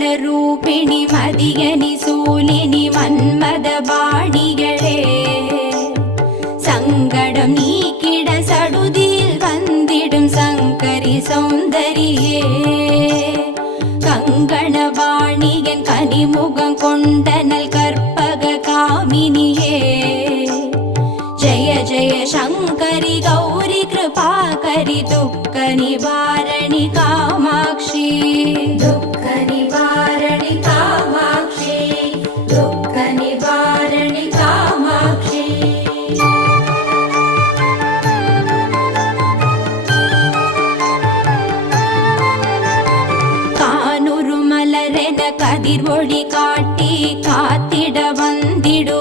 ரூபிணி மதியனி சூலினி மன்மத பாணிகளே சங்கடம் நீக்கிட சடுதியில் வந்திடும் சங்கரி சௌந்தரியே கங்கணவாணியன் கனிமுகம் கொண்டனல் கற்பக காமினியே जय जय शंकरि गौरी कृपाकरि दुःख निवारणि कामाक्षी दुःख निवारणि कामाक्षी दुःख निवारणि कामाक्षी कानुरु मलरेन कदिर्वोळि काट्टि कात्तिड वंदिडु